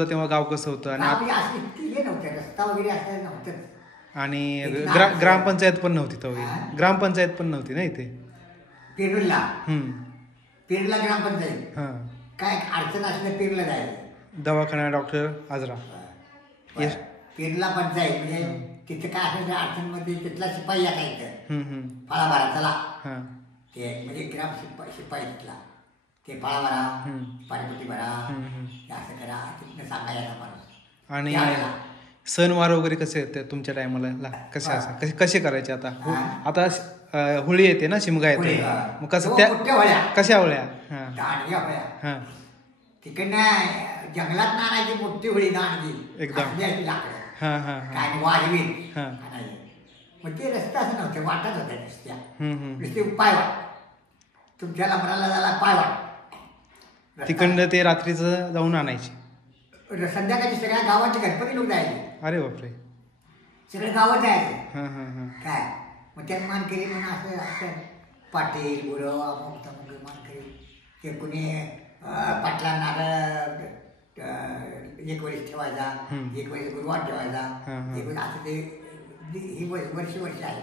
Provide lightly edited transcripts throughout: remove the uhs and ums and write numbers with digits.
होता तेव्हा गाव कसं होतं आणि रस्ता वगैरे असं नव्हतं. आणि ग्रामपंचायत पण नव्हती तेव्हा, ग्रामपंचायत पण नव्हती ना इथे पेरूरला. पेरूरला ग्रामपंचायत. हां, काय अडचण असल्या पेरूरला जायचं. दवाखाना डॉक्टर आजरा. पेरूरला पंचायत म्हणजे तिथे काय असेल अडचणमध्ये तिथला शिपाई यायचं. फळा भरा चला, ते म्हणजे ग्राम शिपाई तिथला ते फळा भरा, पाणीपट्टी भरा, असं करा, तिथनं सांगायला माणूस. आणि सणवार वगैरे कसे येते तुमच्या टायमाला, कसे असं कसे करायचे? आता होळी येते ना, शिमगा येते, मग कसं त्या कशा होळ्या? हां, तिकडनं जंगलात आणायची मोठी होळी दांडगी एकदम. लाकडं काय वाजवी. मग ते रस्ता असं नव्हते, वाटत होत्या रस्त्या, नुसते पाय वाट. तुमच्या लग्नाला झाला पाय वाट, तिकडनं ते रात्रीचं जाऊन आणायचे. संध्याकाळी सगळ्या गावाचे गणपती लोक जायचे. अरे बापरे, सगळे गावात जायचे. काय मग त्या मानकरी म्हणून असं असं पाटील गुरव अमुक तमुक मानकरी, ते कुणी पाटला नारळ एक वर्ष ठेवायचा, एक वर्ष गुरुवार ठेवायचा, एक वर्ष असं ते ही वर्ष आहे.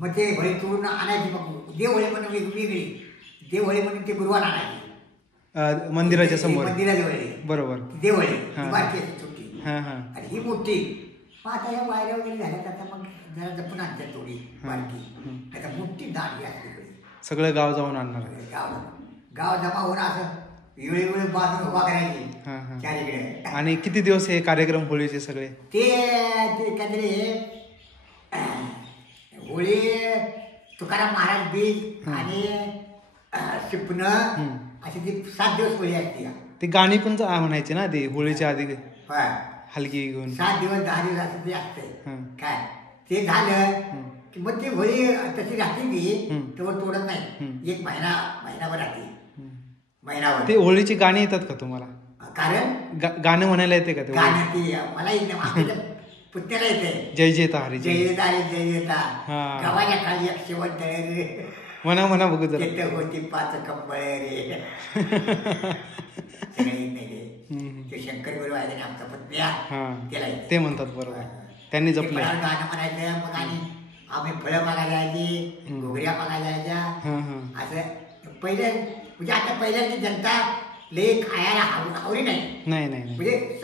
मग ते होळी तोडून आणायची. मग देवहोळी म्हणून वेगळी, देवहोळी म्हणून ते गुरुवार आणायची मंदिराच्या समोर, मंदिराच्या वेळी. बरोबर, देवहोळी बारकी छोटी आणि ही मोठी. मग आता या वायऱ्या वगैरे झाल्यात, आता मग जरा जपून आणतात थोडी बारकी. आता मोठी दांडी असते सगळं गाव जाऊन आणणार. गाव जमा होऊन असं वेळोवेळी बाजून उभा करायची चारीकडे. आणि किती दिवस हे कार्यक्रम होळीचे सगळे? ते काहीतरी होळी तुकाराम महाराज बीज आणि शिपणं अशी ती 7 दिवस होळी असते. ती गाणी पण म्हणायची ना ती होळीच्या आधी, हलकी घेऊन 7 दिवस 10 दिवस असं ते असते. काय ते झालं की मग ती होळी तशी राहते, ती तेव्हा तोडत नाही. एक महिनाभर राहते. महिनाभर ते होळीची गाणी येतात का तुम्हाला? कारण गाणं म्हणायला येते का ते? गाणं ती मला येते, पुण्याला येते. जय जयता हरी, जय जयता जय जयता, गावाच्या खाली एक शेवट रे म्हणा म्हणा बघू जरा. तिथं होती 5 कंबळ रे. ते शंकर गुरु आहे आमचा पत्न्या, त्याला ते म्हणतात. बरोबर, त्यांनी जपलं गाणं म्हणायचं. मग आणि आम्ही फळं मागायला जायची, घोगऱ्या मागायला जायच्या. असं पहिले म्हणजे आता पहिल्याची जनता लई खायला आवडी नाही, म्हणजे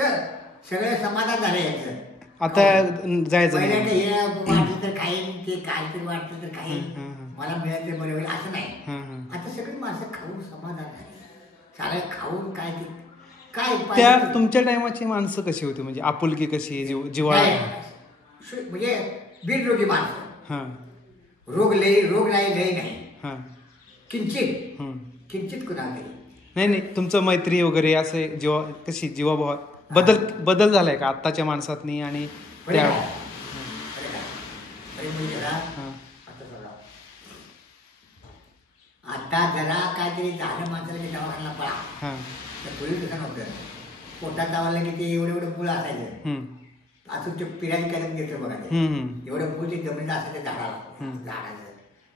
सगळं समाधान झालं याचं. आता जायचं पहिल्या हे वाटलं तर खाईन, ते काहीतरी वाटलं तर खाईन, मला मिळालं बरं होईल असं नाही. आता सगळी माणसं खाऊन समाधान झाली, सारं खाऊन काय ते काय. त्या तुमच्या टायमाची माणसं कशी होती, म्हणजे आपुलकी कशी, जिव्हाळा? म्हणजे बिनरोगी माणसं, रोग लई नाही, किंचित कुणाला तरी नाही. तुमचं मैत्री वगैरे असे कशी जीवाभावा बदल झालाय का आत्ताच्या माणसातनी आणि त्या? आता जरा काहीतरी झालं माणसाला की दवाखान्याला पळा. तर पूर्वी कसं नव्हतं, पोटात दावाला की ते एवढं मुलं असायचं. असं ते पिरायची करून घेतो बघा, एवढं मूळ ते जमिनीत असायचं झाडाचं,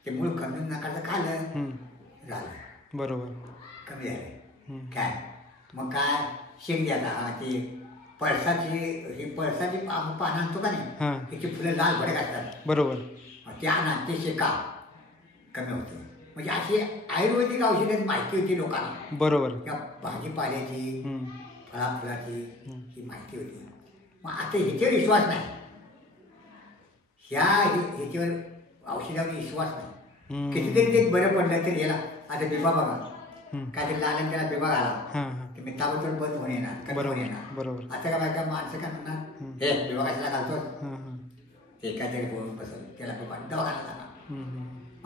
ते मूळ कमी नकाचं खाल्लं झालं, बरोबर, कमी झालं. काय मग काय शेंग द्यायचा, ते पळसाची पानं आणतो का नाही, त्याची फुलं लाल भडक असतात. बरोबर, ते आणा, ते शेका, कमी होतं. म्हणजे अशी आयुर्वेदिक औषधाची माहिती होती लोकांना. बरोबर, या भाजीपाल्याची, फळाफुलाची ही माहिती होती. मग आता ह्याच्यावर विश्वास नाही, ह्याच्यावर औषधावर विश्वास नाही. कितीतरी ते बरं पडलं तरी याला आता बिबा बघा, काहीतरी लहान त्याला बिबा घाला, मी ताबडतोब बंद होऊन येणार, कमी होऊन येणार. बरोबर, आता का बायका माणसं काय म्हणणार, हे बिबा कशाला घालतो, ते काहीतरी बोलून बसल, त्याला बिबा दवाखाना जाणार.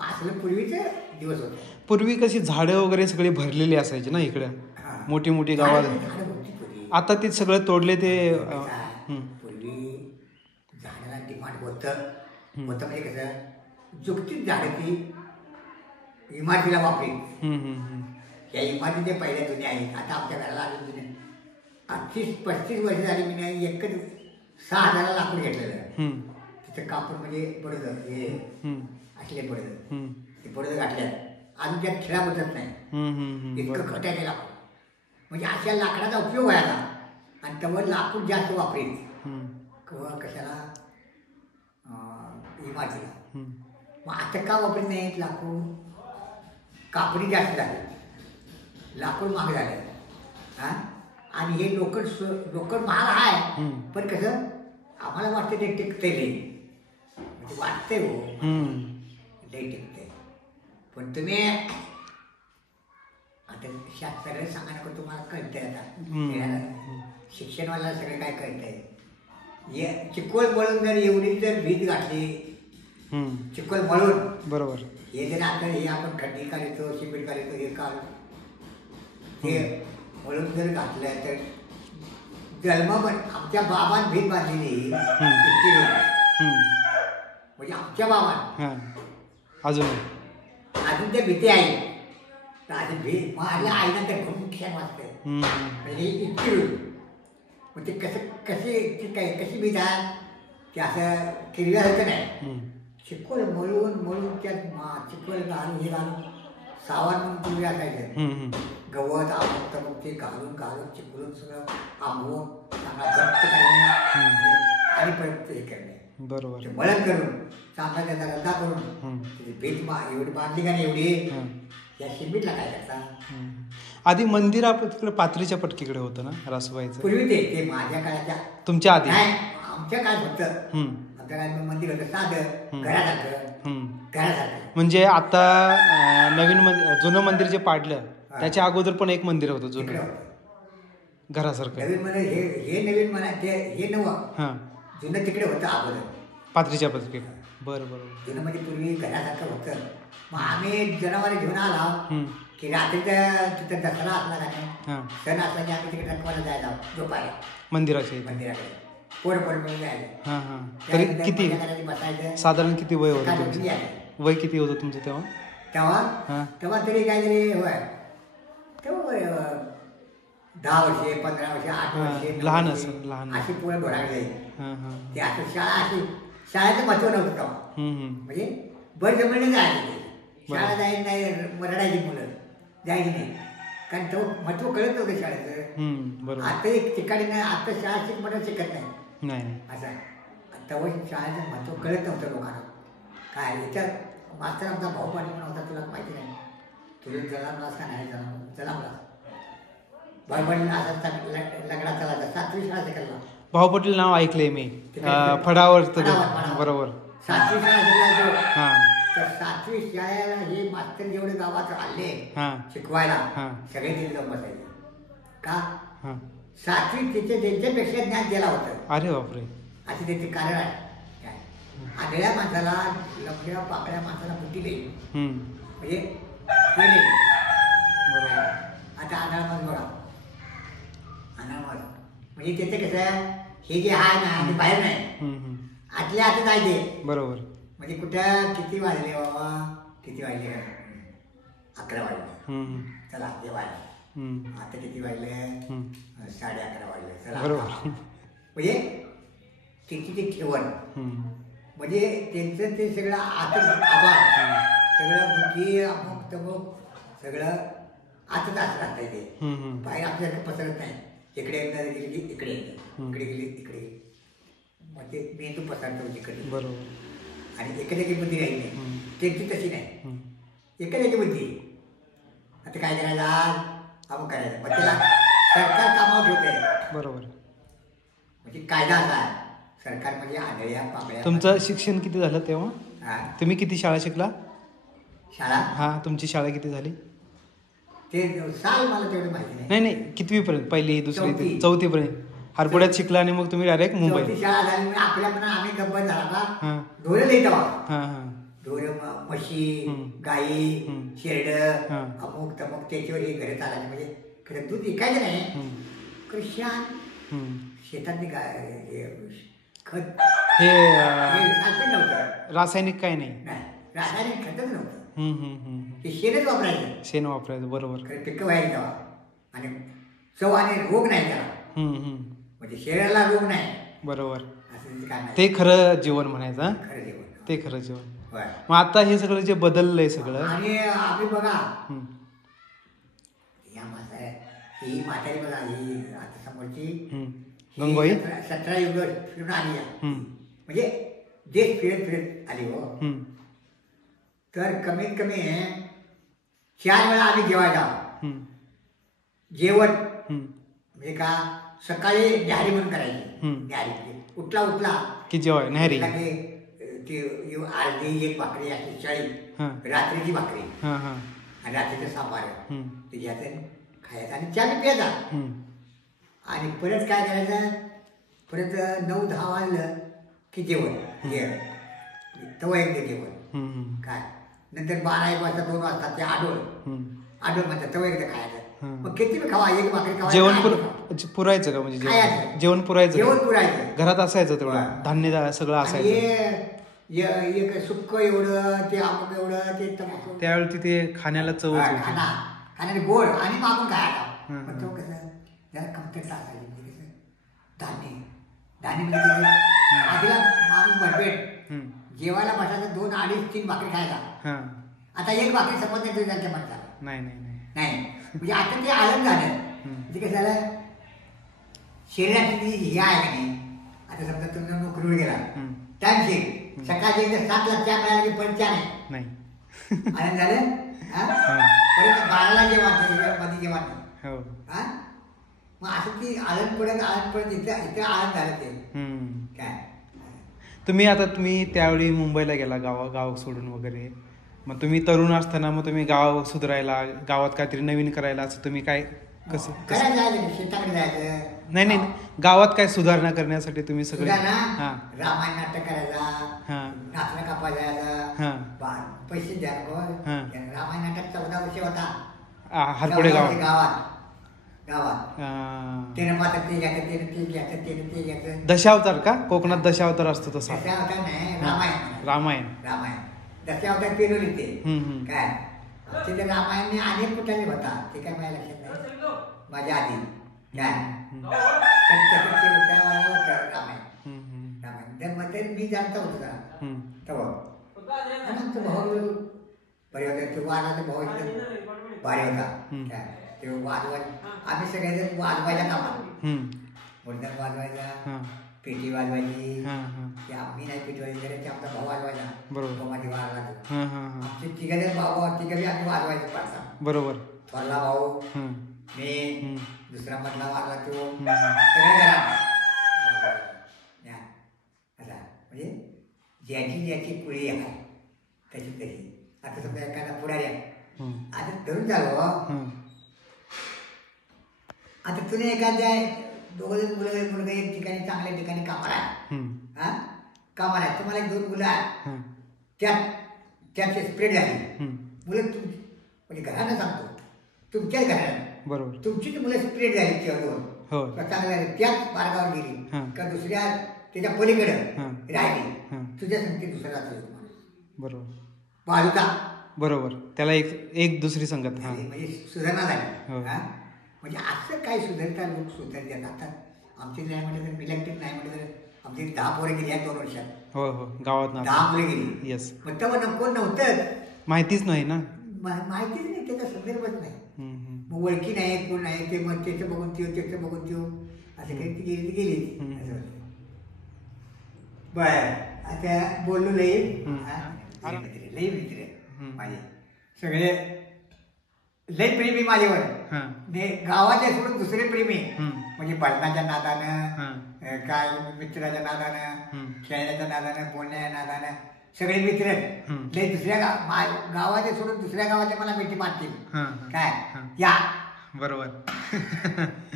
असलं पूर्वीचे दिवस होते. पूर्वी कशी झाडं वगैरे सगळी भरलेली असायची ना इकडं, मोठी मोठी गावात. आता ते सगळं तोडले. ते पूर्वी झाडाला डिमांड होतं म्हणजे कसं जुगतीच झाडं ती इमारतीला वापरी. या इमारती जे पहिल्या जुन्या आहेत, आता आमच्या घराला अजून जुन्या 30-35 वर्ष झाली. मी एकच 6,000 लाकूड घेतलेलं. तिथं कापड म्हणजे पडत हे असले पडत, ते पडत घातल्यात, अजून त्यात खिळा बसत नाही, इतकं खट्या गेला. म्हणजे अशा लाकडाचा उपयोग व्हायला आणि त्यावर लाकूड जास्त वापरेल हम्म. किंवा कशाला इमारतीला. हम्म. मग आता का वापरत नाहीत लाकूड? कापडी जास्त झाले, लाकूड महाग झालं हां. आणि हे लोकल महाग आहे, हम्म. पण कसं आम्हाला वाटतं ते टिकते लई, म्हणजे वाटतंय हो लई टिकते. पण तुम्ही आता सगळं सांगा नको, तुम्हाला कळतंय आता शिक्षणवाला सगळं काय कळतंय. चिकोल मळून जर एवढी जर भीत घातली, चिकोल मळून बरोबर हे जर आता हे आपण खड्डी काढतो, सिमेंट काढतो, हे काढ ते मळून जर घातलं तर जन्म पण आमच्या बाबान भीत बांधलेली इतकी लोक, म्हणजे आमच्या बाबान अजून ते भीती आहे. तर अजून भीत माझ्या आईला तर खूप क्षण वाटतंय, म्हणजे इतकी लोक. मग ते कशी भीत आहे ते असं किरव्यासारखं नाही. चिकोल मळून त्यात चिकोल घालून हे घालून सावण म्हणून तुम्ही असायचं, गवत आंबवत मग ते घालून चिकलून सगळं आंबवून चांगला घट्ट करणे आणि परत हे करणे. बरोबर मळण करून चांगला त्याचा रद्दा करून भीत एवढी बांधली का नाही एवढी या शिंबीतला काय करता. आधी मंदिर आपण तिकडे पाथरीच्या पटकीकडे होतं ना रासूबाईचं? पूर्वी ते माझ्या काळाच्या, तुमच्या आधी? नाही आमच्या काळात होतं. आमच्या काळात मंदिर होतं साधं घरासारखं. म्हणजे आता नवीन जुनं मंदिर जे पाडलं त्याच्या अगोदर पण एक मंदिर होतं जुनं घरासारखं. नवीन म्हणा हे नवीन म्हणा ते हे नवं, जुनं तिकडे होतं अगोदर पाथरीच्या पटकीकडे. बरं बरोबर. जुनं म्हणजे पूर्वी घरासारखं होतं. मग आम्ही जनावरे घेऊन आलो की रात्रीच्या तिथं दसरा असला का नाही, सण असला की आम्ही तिकडे रखवायला जायला झोपायला मंदिराकडे पोरं मिळून जायला. तरी किती बसायचं? साधारण किती वय होतं तुमचं? वय किती होतं तुमचं तेव्हा तरी काहीतरी होय तेव्हा 10 वर्षे 15 वर्षे 8 वर्षे लहान असं लहान अशी पोरं भरायला ते असं शाळेचं महत्व नव्हतं तेव्हा. म्हणजे बरं जमलं जायचं, शाळा जायची नाही, रडायची मुलं जायची नाही, कारण तेव्हा महत्व कळत नव्हतं शाळेचं. आता एक ठिकाणी नाही, आता शाळा शिकत नाही असं. तेव्हा शाळेचं महत्व कळत नव्हतं लोकांना. काय याच्यात मास्तर आमचा भाऊ पाटील म्हणून होता, तुला माहिती नाही? तुला जलामलास का नाही? जलामलास भाऊ पाटील असा लग्नात चालायचा, 7वी शाळा शिकायला. भाऊ पाटील नाव ऐकलंय मी, फडावर. बरोबर 7वी शाळा शिकला. तर 7वी शाळेला हे मास्तर जेवढे गावात आले शिकवायला सगळे तिथे जाऊन बसायचे. का? 7वी तिथे त्यांच्यापेक्षा ज्ञान दिला होतं. अरे बापरे. असे त्याचे कारण आहे. आंधळ्या माणसाला, लंबड्या पाकळ्या माणसाला बुद्धी नाही, म्हणजे हे नाही. आता आंधळा माणूस बघा, आंधळा माणूस म्हणजे त्याचं कसं हे जे आहे ना ते बाहेर नाही, आतल्या आतच आहे ते. बरोबर. म्हणजे कुठं किती वाजले बाबा, किती वाजले? 11 वाजले. चला हे वाजले. आता किती वाजले? 11:30 वाजले. चला बरोबर. म्हणजे त्याची ते ठेवण, म्हणजे त्यांचं ते सगळं आतच आभार, सगळं बुद्धी अमुक तमुक सगळं आतच असं राहतंय ते. बाहेर आपल्याला पसरत नाही. इकडे गेली की इकडे, इकडे गेली इकडे, मग ते मेंदू पसरतो तिकडे. बरोबर. आणि एखाद्याची बुद्धी राहिली नाही, त्यांची तशी नाही. एखाद्याची बुद्धी आता काय करायचं, आज अमुक करायचं, मग त्याला सरकार कामावर ठेवतंय. बरोबर. म्हणजे कायदा असा सरकार म्हणजे आंधळ्या पाकळ्या. तुमचं शिक्षण किती झालं तेव्हा? तुम्ही किती शाळा शिकला? शाळा तुमची शाळा किती झाली? ते साल मला तेवढं माहिती नाही. नाही कितवीपर्यंत? पहिली, दुसरी, 4थीपर्यंत हरपुड्यात शिकला आणि मग तुम्ही डायरेक्ट मुंबई? शाळा झाली आपल्या म्हणा आम्ही गप्पत झाला का ढोरं लिहितो. ढोरं, म्हशी, गाई, शेरड अमुक तमुक त्याच्यावर हे घरी चालायचे. म्हणजे खरं दूध विकायचं नाही, कृष्ण शेतात खत हे नव्हतं, रासायनिक काय नाही, रासायनिक खतच नव्हतं. ते शेणच वापरायचं, शेण वापरायचं. बरोबर. पिकं व्हायचं तेव्हा. आणि चव आणि रोग नाही त्याला, म्हणजे शरीराला रोग नाही. बरोबर. असं काय नाही. ते खरं जीवन म्हणायचं. खरं जीवन, ते खरं जीवन. मग आता हे सगळं जे बदललंय सगळं, आणि आम्ही बघा या म्हातारी, ही म्हातारी बघा, ही आता समोरची गंगोई 17 युग फिरून आली आहे. हम्म, म्हणजे देश फिरत फिरत आली हो. हम्म, तर कमीत कमी 4 वेळा आम्ही जेवायला जाऊ. हम्म, जेवण हम्म, म्हणजे का सकाळी न्याहारी म्हणून करायची. हम्म. न्याहारी उठला की जेवाय न्याहारी. ते अर्धी एक भाकरी अशी चळी, हां रात्रीची भाकरी हां हां आणि रात्रीचं सांबार हम्म, ते घ्यायचं खायचं आणि चहा बी प्यायचा. हम्म, आणि परत काय करायचं, परत 9-10 वाजलं की जेवण तवा एकदा जेवण हम्म, काय. नंतर 12-1 वाजता 2 वाजता ते आडोळ हम्म. म्हणतात तवा एकदा खायचं. हं. मग किती बी खावा, एक भाकरी खावा, जेवण काय बी खावा. पुरायचं का म्हणजे खायचं. जेवण पुरायचं जेवण का? पुरायचं. घरात असायचं तेवढं हां. धान्य सगळं आणि असायचं. एक सुक्क एवढं, ते अमुक एवढं, ते तमाकू. त्यावेळी तिथे खाण्याला चवच होती. खाण्याने गोड आणि मागून खायला. हं, पण तो कसं जरा कमतरता असायची. म्हणजे कसं धान्य म्हणजे कसं आधीला माणूस भरपेट हम्म, जेवायला बसायचं 2, 2.5, 3 भाकरी खायला. हां. आता एक भाकरी संपत नाही त्यांच्या म्हणतात. नाही नाही नाही. नाही म्हणजे आता ते आलं झालं. म्हणजे कसं झालं, शरीराची हे आहे का नाही. आता समजा तुम्ही नोकरीवर गेला, हम्म, टाइमशीर सकाळची एकदा 7ला चहा मिळाला की परत चहा नाही. नाही. आनंद झालं. हा? हां. परत 12ला जेवण नाही, मध्ये जेवण नाही. हो. हा? मग असं ती आळंद पडत इथं आळंद झालं ते हम्म. काय. तुम्ही त्यावेळी मुंबईला गेला गाव सोडून वगैरे. मग तुम्ही तरुण असताना मग तुम्ही गाव सुधारायला, गावात काहीतरी नवीन करायला असं तुम्ही काय कसं करायला जायचं, शेताकडे जायचं. नाही गावात काय सुधारणा करण्यासाठी तुम्ही सगळे. सुद्धा ना हां रामायण नाटक करायचा, हां नाचणं कापा जायचा, हां पैसे द्या. हां. रामायण नाटक 14 वर्ष होता हारपुडे गावात. हां. त्यानं पाहतात ते घ्यायचं, त्यानं ते घ्यायचं. दशावतार का? कोकणात दशावतार असतो तसा. दशावतार नाही, रामायण. दशावतार पेरवली ते हम्म. काय. तिथे रामायण अनेक कुठले होता, ते काय माझ्या लक्षात नाही. माझ्या आधी काय तर ते होतं रामायण. मग ते मी जाणता होतो का तेव्हा. आमचा भाऊ बरे होते, तो वाघाचा भाऊ एकदम भारी होता काय. ते वाजवाय आम्ही सगळेजण वाजवायला कामात. मुर्दान वाजवायचा, पेटी वाजवायची. ते आम्ही नाही पेटी वाजवायची, ते आमचा भाऊ वाजवायचा. बरोबर. माझी वाजला हां. तिघाजण भाऊ, तिघं आम्ही वाजवायचं पाडसा. बरोबर. थोरला भाऊ, हं. मी, दुसरा मधला वाजला तो, हं. सगळे घरात. असा म्हणजे ज्याची कुळी आहे त्याची तशी. आता समजा एखादा पुढारी आहे, आता धरून झालो. आता तुम्ही एखाद्या दोघं मुलगा एक ठिकाणी चांगल्या ठिकाणी कामाला आहे. हा कामाला आहे, तुम्हाला 2 मुलं आहेत. त्यात स्प्रेड झाली मुलं म्हणजे घरानं सांगतो, तुमच्याच घरानं बरोबर. तुमची ती मुलं स्प्रेड झाली त्या 2 चांगल्या त्याच मार्गावर गेली का दुसऱ्या त्याच्या पलीकडं राहिली, तुझ्या संगती दुसऱ्या बरोबर. बाजूचा बरोबर. त्याला एक दुसरी संगत. म्हणजे सुधारणा झाली. म्हणजे असं काय सुधारता लोक सुधारतात. आता आमची नाही म्हटलं तर मिलेक्ट्रिक नाही म्हटलं तर आमची 10 पोरं गेली आहेत 2 वर्षात. हो हो गावात 10 मुलं गेली. येस. मग तेव्हा कोण नव्हतं, माहितीच नाही ना. माहितीच नाही, त्याचा संदर्भच नाही. मग ओळखी नाही, कोण नाही. ते मग त्याचं बघून त्याचं बघून असं काही ती गेली. बर आता बोललो लई मित्र माझे सगळे लई प्रेमी माझ्यावर. गावाच्या सोडून दुसरे प्रेमी म्हणजे भजनाच्या नादानं, काय मित्राच्या नादानं, खेळण्याच्या नादानं, बोलण्याच्या नादानं सगळे मित्र लई दुसऱ्या गावाच्या सोडून दुसऱ्या गावाच्या मला भेटी मारतील काय या. बरोबर.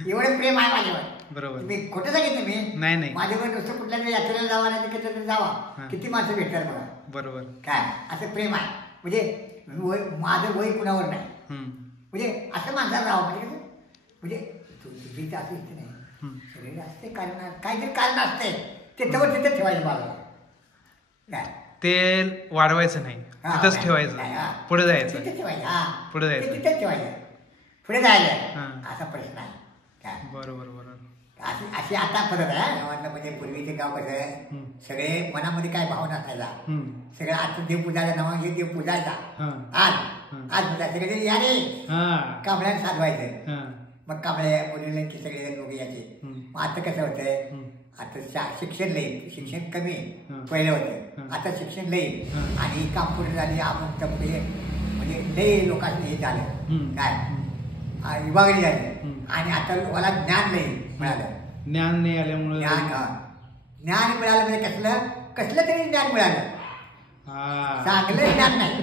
एवढे प्रेम आहे माझ्यावर. बरोबर. तुम्ही खोटं सांगितलं मी. नाही माझ्यावर नुसतं कुठल्या यात्रेला जावा नाही कशाला जावा, किती माणसं भेटतात बघा. बरोबर. काय असं प्रेम आहे. म्हणजे माझं वय कुणावर नाही. म्हणजे असं माणसाला राहावं म्हणजे तुझी तर असं इथे नाही. शरीर असते कारण काहीतरी कारण असते, ते तेव्हा तिथं ठेवायचं मला काय. ते वाढवायचं नाही, तिथंच ठेवायचं. पुढे जायचं. तिथं ठेवायचं. पुढे जायचं. तिथंच ठेवायचं. पुढे जायचं असा प्रश्न आहे काय. बरोबर. अशी आता फरक आहे गावातलं. म्हणजे पूर्वीचे गाव कसं आहे, सगळे मनामध्ये काय भावना असायचा. सगळं आता देवपूजाचं नाव हे देव पूजायचा. आज पूजा सगळे या रे कांबळ्यानं साधवायचं. मग कांबळे मुलींची सगळे लोक यायचे. मग आता कसं होतंय, आता शिक्षण लई, शिक्षण कमी पहिलं होतं, आता शिक्षण लई आणि कॉम्प्युटर झाली, आपण तंपे म्हणजे लई लोकांनी हे झालं काय विभागणी झाली. आणि आता मला ज्ञान नाही मिळालं, ज्ञान नाही आल्यामुळे ज्ञान मिळालं म्हणजे कसलं कसलं तरी ज्ञान मिळालं, चांगलं ज्ञान नाही.